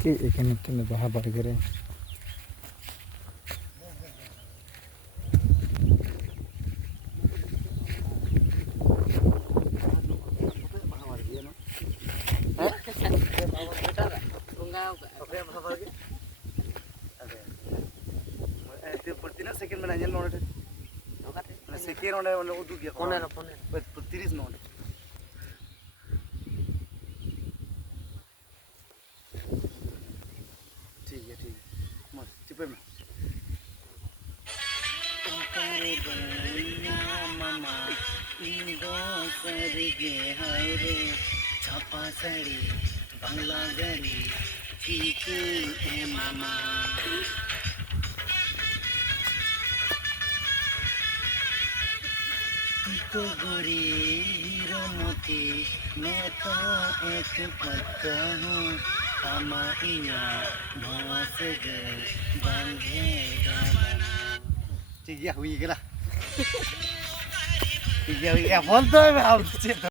કે এখানে তুমি বাহা বার্গারে सेकंड में नाइजल नोट है सेकंड नोट है वो दूध दिया कौन है ना 30 नोट ठीक है मस्त चिपे में ओकारे बनिया मामा इंदो सरगे हाय रे छापा सड़ी बांग्ला गरी ठीक है मामा तो गोरी हीरो मोती मैं तो एक पत्ता हूँ हमारिया भवा से बांधेगा ठीक है हुई गया ठीक है बोल तो